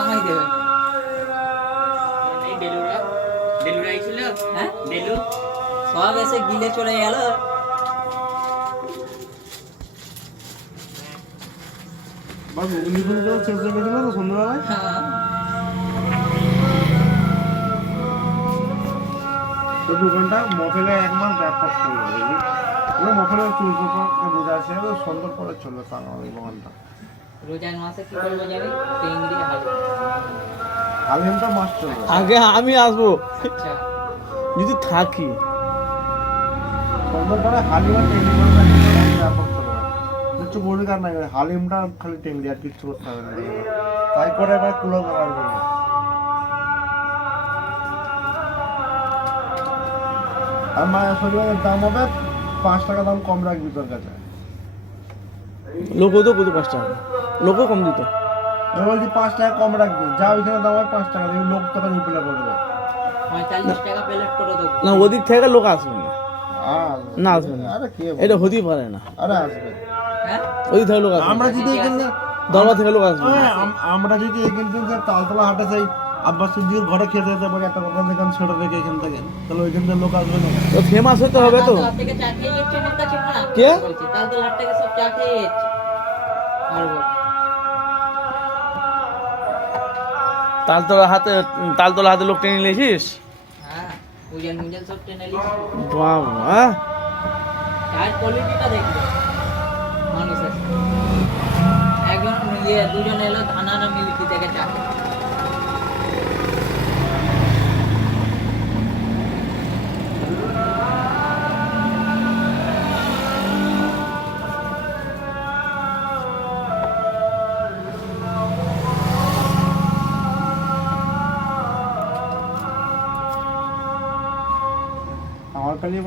আমায় দেবে। এই ডেলুরা আইছিল, হ্যাঁ ডেলু সব এসে গিলে চলে গেল। বাস অগ্নিকুণ্ড শেষ হয়ে গেছিল তো সন্ধ্যাবেলায়। হ্যাঁ। তো দোকানটা মফেলে 1 মাস ব্যাপক চলবে বুঝলি। মফেলে চলতে বোঝা আছে সুন্দর করে চলবে তার ওই দোকানটা। রোজার মাসে কি করবো জানি, চিংড়ি হালুয়া। হালিমটা মাস চলবে। আগে আমি আসবো আচ্ছা যদি থাকি। সুন্দর করে হালিম আর টেঙ্গি করে ব্যাপক চলবে। কিছু বলি কার নাই, হালিমটা খালি টেঙ্গি আর কিচ্ছু করতে হবে না। তাই করে এবার কুলো পারবে না। আর মায়ের শরীরের দাম হবে 5 টাকা দাম কম রাখবি তোর কাছে। লোকও তো কত 5 টাকা, লোকও কম দিত। আমি বলছি 5 টাকা কম রাখবি, যা ওইখানে দাম হয় 5 টাকা দিবি, লোক তোকে উপরে পড়বে। 45 টাকা প্লেট করে দেবো। না ওদিক থেকে লোক আসবে না, না আসবে না, আরে কে এটা হতেই পারে না। আরে আসবে। হ্যাঁ ওদিক থেকে লোক আসবে, আমরা যদি এখানে দরবার থেকে লোক আসবে না। আমরা যদি এখান থেকে তালতলা হাটে যাই, আব্বাস সিদ্দিকের ঘরে খেতে যেতে পারি, একটা কথা দোকান ছোট থেকে এখান থেকে, তাহলে ওইখান থেকে লোক আসবে না। তো ফেমাস হতে হবে তো। তালতলা থেকে চা খেয়ে যাচ্ছে নেতা ছিল না? কে? বলছি তালতলা হাট থেকে সব চা খেয়ে যাচ্ছে। আর বল তালতলা হাতে লোক টেনে নিয়েছিস? হ্যাঁ উজান মুজান সব টেনে নিস। বাবা চায়ের কোয়ালিটিটা দেখবে মানুষের। একজন দুজন এলো ধানা মিলিটি থেকে চা খেয়ে। আমার খালি